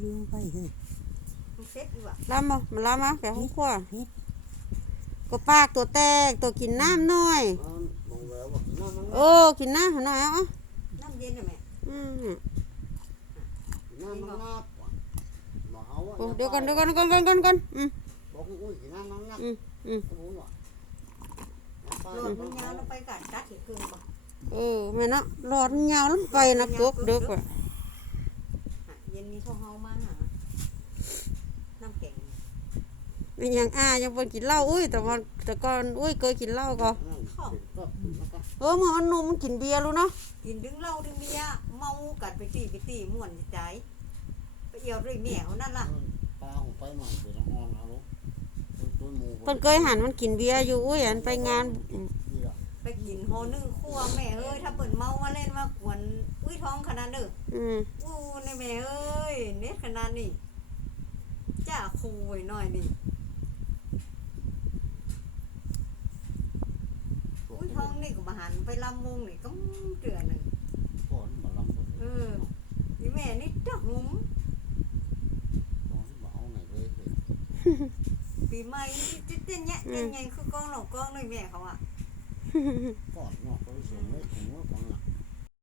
ลืมไปเฮ้ยมันเซ็ตอยู่อะลำมามาลำมาแกห้องครัวเฮ็ดก็ปากตัวแตกตัวกินน้ำหน่อยเอามองแววว่าน้ำมันโอ้กินน้ำหน่อยเอะน้ำเย็นน่ะแม่อืมน้ำมันนับมาเอาโอ้เดี๋ยวก่อนเดี๋ยวก่อนเดี๋ยวก่อนก่อนก่อนก่อนอืมบอกอุ้ยน้ำมันนับอืมอืมก็รู้ว่าโลดมันยาวลงไปกัดกัดอีกครึ่งบ่เออแม่เนาะรอดยาวลงไปนะกบเด้อก่อนฮะเย็ นนี้พวกเฮามาหาน้ำแข็งเป็นหยังอายังบ่กินเหล้าอุ้ย แต่ว่าแต่ก่อนอุ้ยเคยกินเหล้าก็นั่นก็มันก็เออเมื่อมันหนุ่มมันกินเบียร์รู้เนาะกินดึงเหล้าดึงเบียร์เมากัดไปตีไปตีม่วนสิใจไปเอี่ยวด้วยแม่เขานั่นล่ะปลาหูไปหน่อยเป็นอ่อนเอาลูกตัวหมูเพิ่นเคยหันมันกินเบียร์อยู่อุ้ยอันไปงานอืมเสือไปกินโฮนึ่งคั่วแม่เอ้ยถ้าเปิดเมามาเล่นมากวนอุ้ยท้องขนาดเด้ออืมอู้ในแม่เอ้ย เน็ตขนาดนี้จ้าคุยหน่อยนี่อุ้ยท้องนี่ก็มาหันไปลำมุงนี่ก็เตือนหนึ่งก่อนมาลำเออนี่แม่นี่จ้าหุมก่อนมาเอาไหนเลยเลยปีใหม่นี่เต้นๆเนี่ยเต้นไงคือกล้องหลอกกล้องเลยแม่เขาอะก่อนเนาะก็สูงเลยถึงว่าก่อนน่ะ